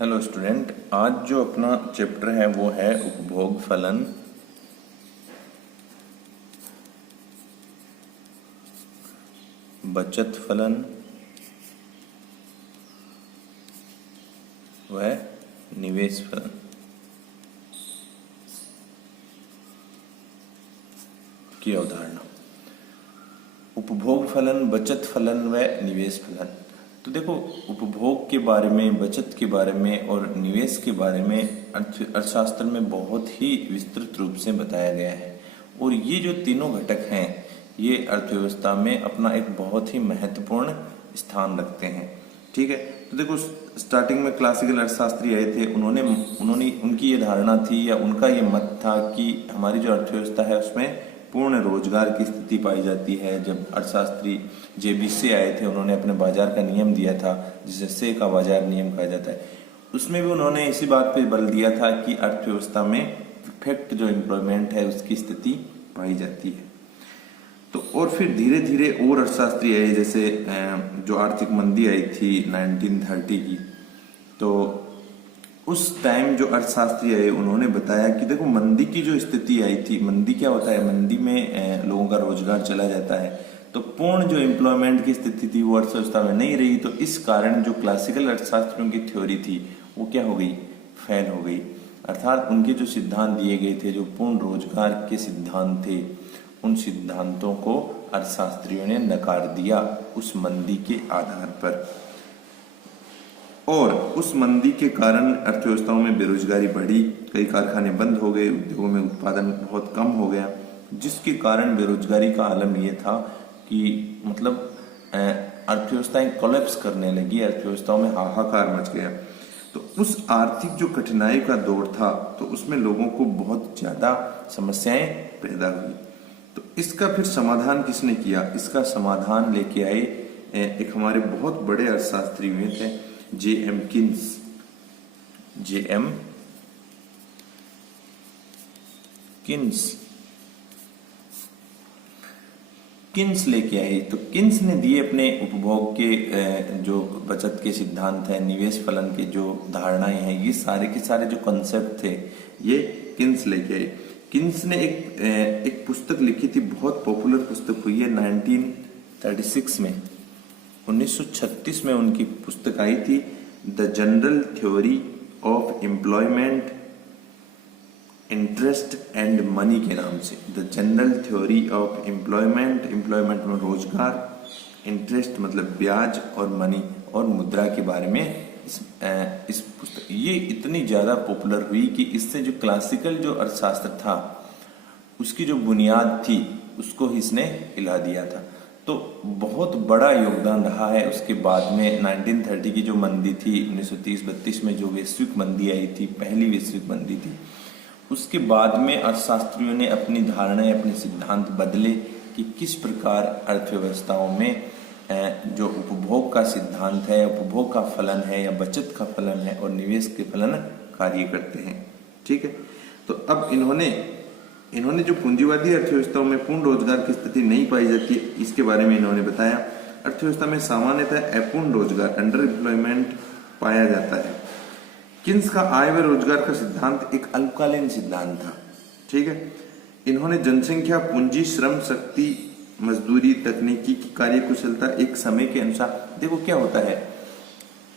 Hello student, आज जो अपना चैप्टर है वो है उपभोग फलन, बचत फलन व निवेश फलन की अवधारणा। उपभोग फलन, बचत फलन व निवेश फलन। तो देखो, उपभोग के बारे में, बचत के बारे में और निवेश के बारे में अर्थशास्त्र में बहुत ही विस्तृत रूप से बताया गया है। और ये जो तीनों घटक हैं ये अर्थव्यवस्था में अपना एक बहुत ही महत्वपूर्ण स्थान रखते हैं। ठीक है, तो देखो स्टार्टिंग में क्लासिकल अर्थशास्त्री आए थे, उन्होंने उनकी ये धारणा थी या उनका ये मत था कि हमारी जो अर्थव्यवस्था है उसमें पूर्ण रोजगार की स्थिति पाई जाती है। जब अर्थशास्त्री जेबीसे आए थे, उन्होंने अपने बाजार का नियम दिया था जिसे से का बाजार नियम कहा जाता है। उसमें भी उन्होंने इसी बात पे बल दिया था कि अर्थव्यवस्था में इफेक्ट जो एम्प्लॉयमेंट है उसकी स्थिति पाई जाती है। तो और फिर धीरे धीरे और अर्थशास्त्री आए, जैसे जो आर्थिक मंदी आई थी 1930 की, तो उस टाइम जो अर्थशास्त्री आए उन्होंने बताया कि देखो मंदी की जो स्थिति आई थी, मंदी क्या होता है, मंदी में लोगों का रोजगार चला जाता है, तो पूर्ण जो एम्प्लॉयमेंट की स्थिति थी वो अर्थव्यवस्था में नहीं रही। तो इस कारण जो क्लासिकल अर्थशास्त्रियों की थ्योरी थी वो क्या हो गई, फेल हो गई। अर्थात उनके जो सिद्धांत दिए गए थे, जो पूर्ण रोजगार के सिद्धांत थे, उन सिद्धांतों को अर्थशास्त्रियों ने नकार दिया उस मंदी के आधार पर। और उस मंदी के कारण अर्थव्यवस्थाओं में बेरोजगारी बढ़ी, कई कारखाने बंद हो गए, उद्योगों में उत्पादन बहुत कम हो गया, जिसके कारण बेरोजगारी का आलम यह था कि मतलब अर्थव्यवस्थाएं कोलैप्स करने लगी, अर्थव्यवस्थाओं में हाहाकार मच गया। तो उस आर्थिक जो कठिनाई का दौर था तो उसमें लोगों को बहुत ज्यादा समस्याएं पैदा हुई। तो इसका फिर समाधान किसने किया? इसका समाधान लेके आए एक हमारे बहुत बड़े अर्थशास्त्री हुए थे, जे.एम. किन्स लेके आए। तो किन्स ने दिए अपने उपभोग के जो बचत के सिद्धांत है, निवेश फलन के जो धारणाएं हैं, ये सारे के सारे जो कॉन्सेप्ट थे ये किन्स लेके आए। किन्स ने एक पुस्तक लिखी थी, बहुत पॉपुलर पुस्तक हुई है 1936 में, 1936 में उनकी पुस्तक आई थी, the general theory of employment, interest and money के नाम से। The general theory of employment, employment में रोजगार, इंटरेस्ट मतलब ब्याज, और मनी और मुद्रा के बारे में इस पुस्तक ये इतनी ज्यादा पॉपुलर हुई कि इससे जो क्लासिकल जो अर्थशास्त्र था उसकी जो बुनियाद थी उसको इसने हिला दिया था। तो बहुत बड़ा योगदान रहा है। उसके बाद में 1930 की जो मंदी थी, 1930-32 में जो वैश्विक मंदी आई थी, पहली वैश्विक मंदी थी, उसके बाद में अर्थशास्त्रियों ने अपनी धारणाएं, अपने सिद्धांत बदले कि किस प्रकार अर्थव्यवस्थाओं में जो उपभोग का सिद्धांत है, उपभोग का फलन है या बचत का फलन है और निवेश के फलन कार्य करते हैं। ठीक है, तो अब इन्होंने जो पूंजीवादी अर्थव्यवस्थाओं में पूर्ण रोजगार की स्थिति नहीं पाई जाती, इसके बारे में इन्होंने बताया। अर्थव्यवस्था में सामान्यतः अपूर्ण रोजगार, अंडर एम्प्लॉयमेंट पाया जाता है। किन्स का आय व रोजगार का सिद्धांत एक अल्पकालीन सिद्धांत था। ठीक है, इन्होंने जनसंख्या, पूंजी, श्रम शक्ति, मजदूरी, तकनीकी की कार्यकुशलता एक समय के अनुसार, देखो क्या होता है,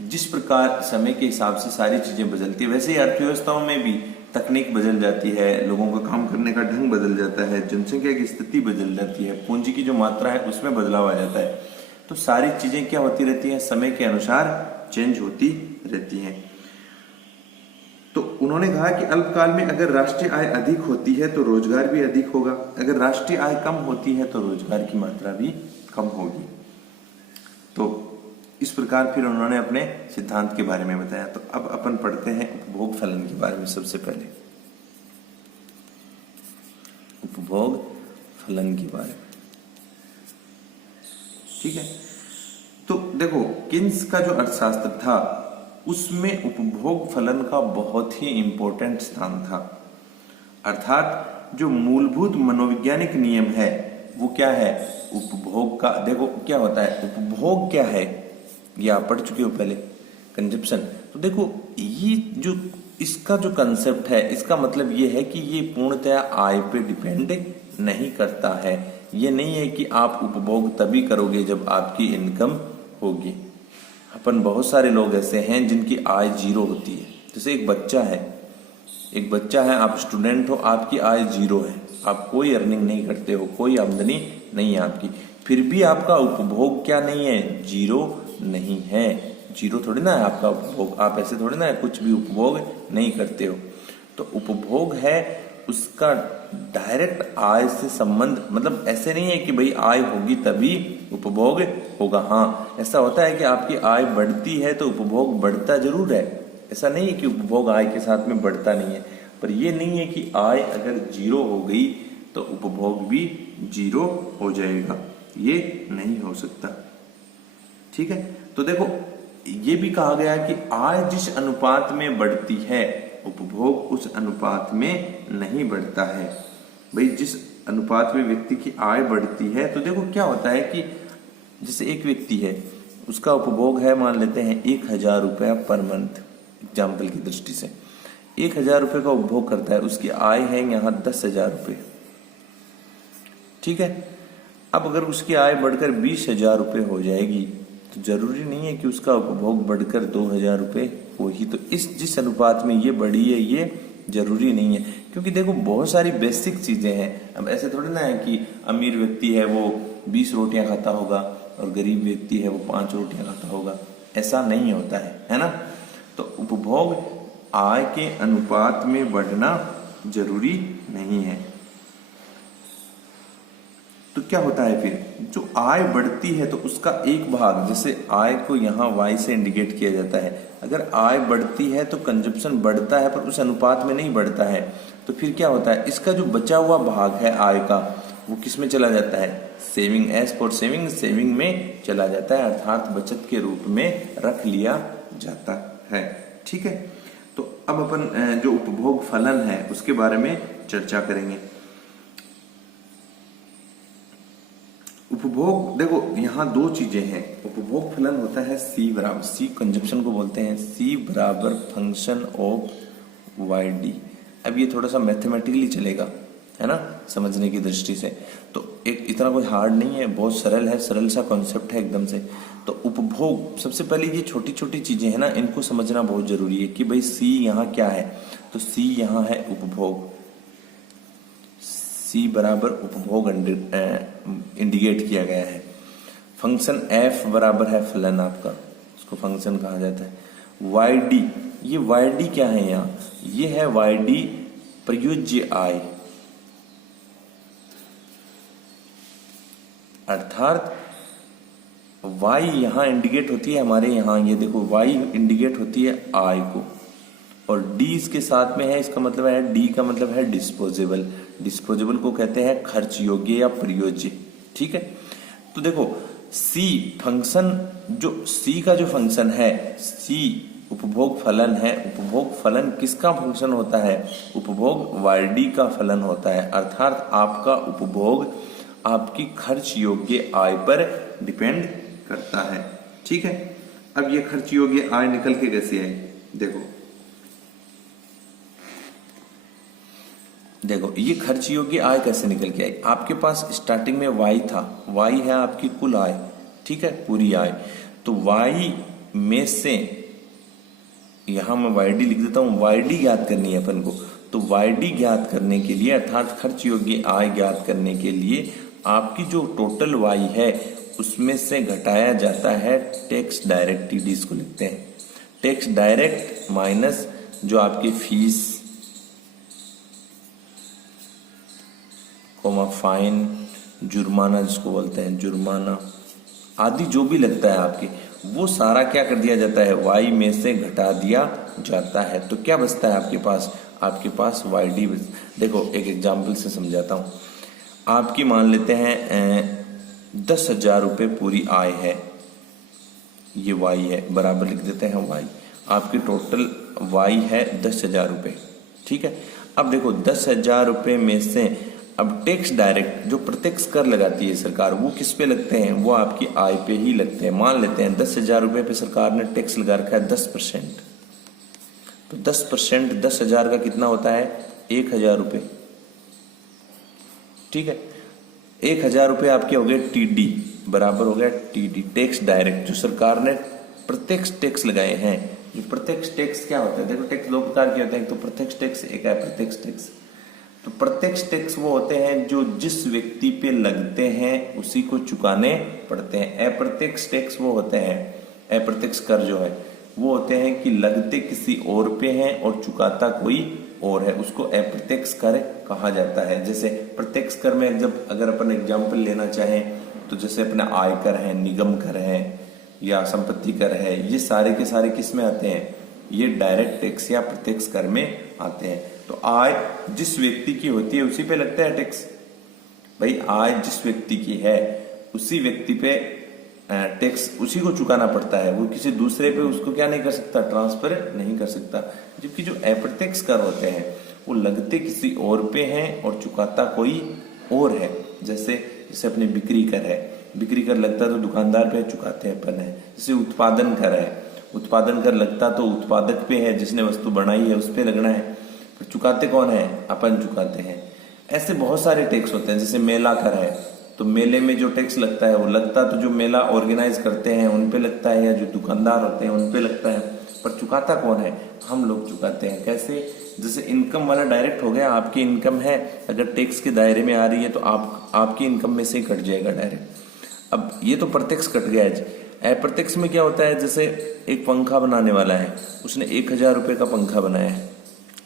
जिस प्रकार समय के हिसाब से सारी चीजें बदलती है वैसे ही अर्थव्यवस्थाओं में भी तकनीक बदल जाती है, लोगों का काम करने का ढंग बदल जाता है, जनसंख्या की स्थिति बदल जाती है, पूंजी की जो मात्रा है उसमें बदलाव आ जाता है। तो सारी चीजें क्या होती रहती है, समय के अनुसार चेंज होती रहती है। तो उन्होंने कहा कि अल्पकाल में अगर राष्ट्रीय आय अधिक होती है तो रोजगार भी अधिक होगा, अगर राष्ट्रीय आय कम होती है तो रोजगार की मात्रा भी कम होगी। तो इस प्रकार फिर उन्होंने अपने सिद्धांत के बारे में बताया। तो अब अपन पढ़ते हैं उपभोग फलन के बारे में। सबसे पहले उपभोग फलन के बारे में, ठीक है। तो देखो किन्स का जो अर्थशास्त्र था उसमें उपभोग फलन का बहुत ही इंपॉर्टेंट स्थान था। अर्थात जो मूलभूत मनोवैज्ञानिक नियम है वो क्या है, उपभोग का। देखो क्या होता है, उपभोग क्या है ये आप पढ़ चुके हो पहले, कंजप्शन। तो देखो ये जो इसका जो कंसेप्ट है, इसका मतलब ये है कि ये पूर्णतः आय पे डिपेंड नहीं करता है। ये नहीं है कि आप उपभोग तभी करोगे जब आपकी इनकम होगी। अपन बहुत सारे लोग ऐसे हैं जिनकी आय जीरो होती है। जैसे एक बच्चा है, आप स्टूडेंट हो, आपकी आय जीरो है, आप कोई अर्निंग नहीं करते हो, कोई आमदनी नहीं है आपकी, फिर भी आपका उपभोग क्या नहीं है, जीरो नहीं है। जीरो थोड़ी ना है आपका उपभोग, आप ऐसे थोड़ी ना है कुछ भी उपभोग नहीं करते हो। तो उपभोग है उसका डायरेक्ट आय से संबंध, मतलब ऐसे नहीं है कि भाई आय होगी तभी उपभोग होगा। हाँ, ऐसा होता है कि आपकी आय बढ़ती है तो उपभोग बढ़ता जरूर है, ऐसा नहीं है कि उपभोग आय के साथ में बढ़ता नहीं है। पर ये नहीं है कि आय अगर जीरो हो गई तो उपभोग भी जीरो हो जाएगा, ये नहीं हो सकता। ठीक है, तो देखो ये भी कहा गया है कि आय जिस अनुपात में बढ़ती है उपभोग उस अनुपात में नहीं बढ़ता है। भाई जिस अनुपात में व्यक्ति की आय बढ़ती है, तो देखो क्या होता है कि जैसे एक व्यक्ति है, उसका उपभोग है, मान लेते हैं 1,000 रुपया पर मंथ, एग्जाम्पल की दृष्टि से 1,000 रुपये का उपभोग करता है, उसकी आय है यहाँ 10,000 रुपये। ठीक है, अब अगर उसकी आय बढ़कर 20,000 रुपये हो जाएगी तो जरूरी नहीं है कि उसका उपभोग बढ़कर 2,000 रुपये हो ही। तो इस जिस अनुपात में ये बढ़ी है ये जरूरी नहीं है, क्योंकि देखो बहुत सारी बेसिक चीजें हैं। अब ऐसे थोड़ी ना है कि अमीर व्यक्ति है वो 20 रोटियां खाता होगा और गरीब व्यक्ति है वो 5 रोटियां खाता होगा, ऐसा नहीं होता है ना। तो उपभोग आय के अनुपात में बढ़ना जरूरी नहीं है। तो क्या होता है फिर, जो आय बढ़ती है तो उसका एक भाग, जैसे आय को यहाँ y से इंडिकेट किया जाता है, अगर आय बढ़ती है तो कंजप्शन बढ़ता है पर उस अनुपात में नहीं बढ़ता है। तो फिर क्या होता है, इसका जो बचा हुआ भाग है आय का वो किस में चला जाता है, saving, as for saving, saving में चला जाता है, अर्थात बचत के रूप में रख लिया जाता है। ठीक है, तो अब अपन जो उपभोग फलन है उसके बारे में चर्चा करेंगे। उपभोग, देखो यहाँ दो चीजें हैं। उपभोग फलन होता है C बराबर, C कंजप्शन को बोलते हैं, C बराबर फंक्शन ऑफ YD। अब ये थोड़ा सा मैथमेटिकली चलेगा, है ना, समझने की दृष्टि से। तो एक इतना कोई हार्ड नहीं है, बहुत सरल है, सरल सा कॉन्सेप्ट है एकदम से। तो उपभोग, सबसे पहले ये छोटी छोटी चीजें हैं ना, इनको समझना बहुत जरूरी है कि भाई C यहाँ क्या है। तो C यहाँ है उपभोग, C बराबर उपभोग इंडिकेट किया गया है। फंक्शन F बराबर है फलन आपका, उसको फंक्शन कहा जाता है। YD, ये YD क्या है यहाँ, ये है YD प्रयुज्य आय, अर्थात Y यहाँ इंडिकेट होती है हमारे यहाँ, ये देखो Y इंडिकेट होती है आय को, और D इसके साथ में है, इसका मतलब है, D का मतलब है डिस्पोजेबल। डिस्पोजेबल को कहते हैं खर्च योग्य या प्रयोज्य। ठीक है, तो देखो C फंक्शन, जो C का जो फंक्शन है, C उपभोग फलन है। उपभोग फलन किसका फंक्शन होता है, उपभोग YD का फलन होता है, अर्थात आपका उपभोग आपकी खर्च योग्य आय पर डिपेंड करता है। ठीक है, अब ये खर्च योग्य आय निकल के कैसे आई, देखो ये खर्च योग्य आय कैसे निकल के आई। आपके पास स्टार्टिंग में Y था, Y है आपकी कुल आय, ठीक है, पूरी आय। तो Y में से यहां मैं YD लिख देता हूं, YD ज्ञात करनी है अपन को। तो YD ज्ञात करने के लिए, अर्थात खर्च योग्य आय ज्ञात करने के लिए, आपकी जो टोटल Y है उसमें से घटाया जाता है टैक्स डायरेक्ट, TD इसको लिखते हैं, टैक्स डायरेक्ट माइनस जो आपकी फीस, फाइन, जुर्माना जिसको बोलते हैं, जुर्माना आदि जो भी लगता है आपके, वो सारा क्या कर दिया जाता है, Y में से घटा दिया जाता है। तो क्या बचता है आपके पास YD। देखो एक एग्जाम्पल से समझाता हूं। आपकी मान लेते हैं 10,000 रुपये पूरी आय है, ये Y है, बराबर लिख देते हैं Y। आपकी टोटल Y है 10,000 रुपये। ठीक है, अब देखो 10,000 रुपये में से अब टैक्स डायरेक्ट जो प्रत्यक्ष कर लगाती है सरकार, वो किस पे लगते हैं? वो आपकी आय पे ही लगते हैं। मान लेते हैं 10,000 रुपए पे सरकार ने टैक्स लगा रखा है 10%, तो 10% 10,000 का कितना होता है? 1,000 रुपए। ठीक है, 1,000 रुपए आपके हो गए टीडी, बराबर हो गया टीडी, टैक्स डायरेक्ट, जो सरकार ने प्रत्यक्ष टैक्स लगाए हैं। जो प्रत्यक्ष टैक्स क्या होता है? देखो टैक्स दो प्रकार के होते हैं, तो प्रत्यक्ष टैक्स, एक है अप्रत्यक्ष टैक्स। तो प्रत्यक्ष टैक्स वो होते हैं जो जिस व्यक्ति पे लगते हैं उसी को चुकाने पड़ते हैं। अप्रत्यक्ष टैक्स वो होते हैं, अप्रत्यक्ष कर जो है वो होते हैं कि लगते किसी और पे हैं और चुकाता कोई और है, उसको अप्रत्यक्ष कर कहा जाता है। जैसे प्रत्यक्ष कर में जब अगर अपन एग्जाम्पल लेना चाहें तो जैसे अपना आयकर है, निगम कर है या संपत्ति कर है, ये सारे के सारे किस में आते हैं? ये डायरेक्ट टैक्स या प्रत्यक्ष कर में आते हैं। तो आय जिस व्यक्ति की होती है उसी पे लगता है टैक्स। भाई आय जिस व्यक्ति की है उसी व्यक्ति पे टैक्स उसी को चुकाना पड़ता है, वो किसी दूसरे पे उसको क्या नहीं कर सकता? ट्रांसफर नहीं कर सकता। जबकि जो अप्रत्यक्ष कर होते हैं वो लगते किसी और पे हैं और चुकाता कोई और है। जैसे अपने बिक्री कर है, बिक्री कर लगता तो दुकानदार पे चुकाते हैं अपन है। जैसे उत्पादन कर है, उत्पादन कर लगता तो उत्पादक पे है, जिसने वस्तु बनाई है उस पे लगना है, पर चुकाते कौन है? अपन चुकाते हैं। ऐसे बहुत सारे टैक्स होते हैं। जैसे मेला कर है, तो मेले में जो टैक्स लगता है वो लगता तो जो मेला ऑर्गेनाइज करते हैं उन पे लगता है, या जो दुकानदार होते हैं उन पे लगता है, पर चुकाता कौन है? हम लोग चुकाते हैं। कैसे? जैसे इनकम वाला डायरेक्ट हो गया, आपकी इनकम है, अगर टैक्स के दायरे में आ रही है तो आपकी इनकम में से ही कट जाएगा डायरेक्ट। अब ये तो प्रत्यक्ष कट गया है। अप्रत्यक्ष में क्या होता है? जैसे एक पंखा बनाने वाला है, उसने 1,000 रुपए का पंखा बनाया है,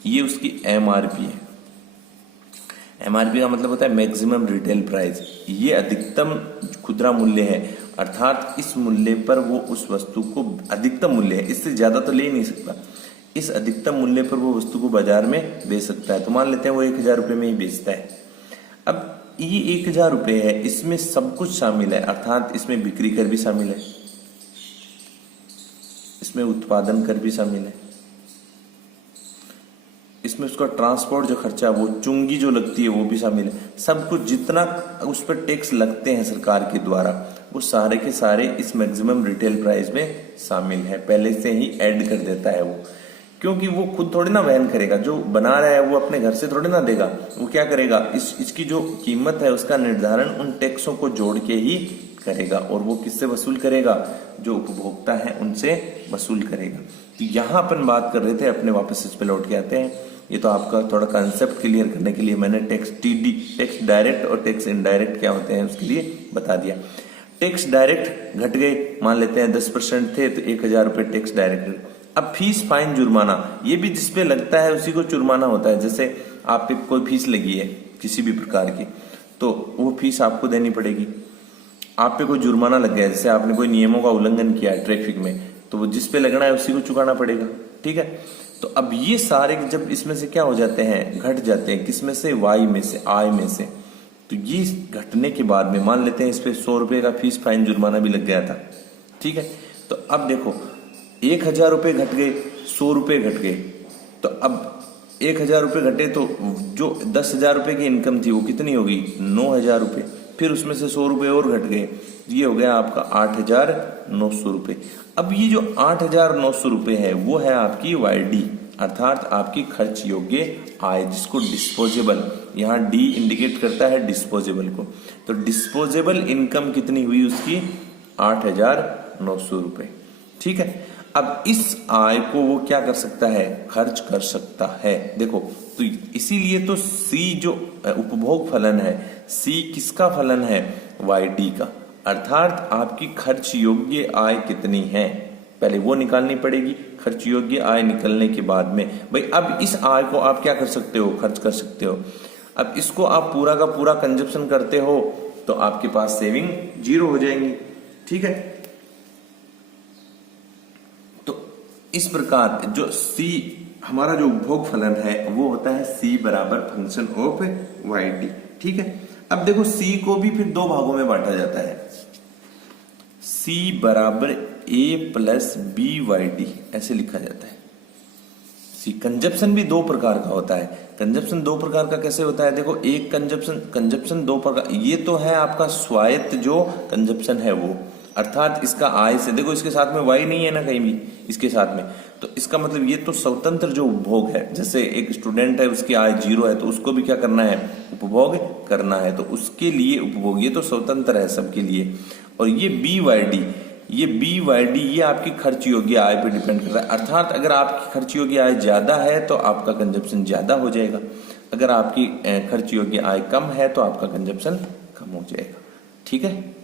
ये उसकी एमआरपी है। एमआरपी का मतलब होता है मैक्सिमम रिटेल प्राइस। ये अधिकतम खुदरा मूल्य है, अर्थात इस मूल्य पर वो उस वस्तु को, अधिकतम मूल्य है, इससे ज्यादा तो ले ही नहीं सकता, इस अधिकतम मूल्य पर वो वस्तु को बाजार में बेच सकता है। तो मान लेते हैं वो 1,000 रुपए में ही बेचता है। अब ये 1,000 रुपए है, इसमें सब कुछ शामिल है, अर्थात इसमें बिक्री कर भी शामिल है, इसमें उत्पादन कर भी शामिल है, इसमें उसका ट्रांसपोर्ट जो खर्चा, वो चुंगी जो लगती है वो भी शामिल है। सब कुछ जितना उस पर टैक्स लगते हैं सरकार के द्वारा वो सारे के सारे इस मैक्सिमम रिटेल प्राइस में शामिल है। पहले से ही ऐड कर देता है वो, क्योंकि वो खुद थोड़ी ना वहन करेगा, जो बना रहा है वो अपने घर से थोड़ी ना देगा। वो क्या करेगा? इसकी जो कीमत है उसका निर्धारण उन टैक्सों को जोड़ के ही करेगा। और वो किससे वसूल करेगा? जो उपभोक्ता है उनसे वसूल करेगा। तो यहाँ अपन बात कर रहे थे, अपने वापस इस पे लौट के आते हैं। ये तो आपका थोड़ा कंसेप्ट क्लियर करने के लिए मैंने टैक्स टीडी, टैक्स डायरेक्ट और टैक्स इनडायरेक्ट क्या होते हैं उसके लिए बता दिया। टैक्स डायरेक्ट घट गए, मान लेते हैं 10% थे तो 1,000 रुपए टैक्स डायरेक्ट। अब फीस, फाइन, जुर्माना, ये भी जिसपे लगता है उसी को जुर्माना होता है। जैसे आप पे कोई फीस लगी है किसी भी प्रकार की, तो वो फीस आपको देनी पड़ेगी। आप पे कोई जुर्माना लग गया, जैसे आपने कोई नियमों का उल्लंघन किया है ट्रैफिक में, तो वो जिस पे लगना है उसी को चुकाना पड़ेगा। ठीक है, तो अब ये सारे जब इसमें से क्या हो जाते हैं? घट जाते हैं। किसमें से? वाई में से, आय में से। तो ये घटने के बाद में मान लेते हैं इस पे 100 रुपए का फीस, फाइन, जुर्माना भी लग गया था। ठीक है, तो अब देखो 1,000 रुपए घट गए, 100 रुपए घट गए, तो अब 1,000 रुपए घटे तो जो 10,000 रुपए की इनकम थी वो कितनी होगी? 9,000 रुपए। फिर उसमें से 100 रुपए और घट गए, ये हो गया आपका 8,900 रुपए। अब ये जो 8,900 रुपए है वो है आपकी वाईडी, अर्थात आपकी खर्च योग्य आय, जिसको डिस्पोजेबल, यहाँ डी इंडिकेट करता है डिस्पोजेबल को। तो डिस्पोजेबल इनकम कितनी हुई उसकी? 8,900 रुपए। ठीक है, अब इस आय को वो क्या कर सकता है? खर्च कर सकता है। देखो, तो इसीलिए तो सी जो उपभोग फलन है, सी किसका फलन है? वाईडी का, अर्थात आपकी खर्च योग्य आय कितनी है पहले वो निकालनी पड़ेगी। खर्च योग्य आय निकलने के बाद में भाई अब इस आय को आप क्या कर सकते हो? खर्च कर सकते हो। अब इसको आप पूरा का पूरा कंजप्शन करते हो तो आपके पास सेविंग 0 हो जाएंगी। ठीक है, तो इस प्रकार जो सी हमारा जो उपभोग फलन है वो होता है सी बराबर फंक्शन ऑफ वाईडी। ठीक है, अब देखो सी को भी फिर 2 भागों में बांटा जाता है। सी बराबर ए प्लस बी वाई डी ऐसे लिखा जाता है। सी कंजप्शन भी दो प्रकार का होता है। कंजप्शन दो प्रकार का कैसे होता है, देखो एक कंजप्शन दो प्रकार, ये तो है आपका स्वायत्त जो कंजप्शन है वो, अर्थात इसका आय से, देखो इसके साथ में वाई नहीं है ना कहीं भी इसके साथ में, तो इसका मतलब ये तो स्वतंत्र जो उपभोग है, जैसे एक स्टूडेंट है उसकी आय 0 है तो उसको भी क्या करना है, उपभोग करना है, तो उसके लिए उपभोग, ये तो स्वतंत्र है सबके लिए। और ये बी वाई डी ये आपकी खर्च योग्य आय पे डिपेंड करता है, अर्थात अगर आपकी खर्च योग्य आय ज्यादा है तो आपका कंजप्शन ज्यादा हो जाएगा, अगर आपकी खर्च योग्य आय कम है तो आपका कंजप्शन कम हो जाएगा। ठीक है।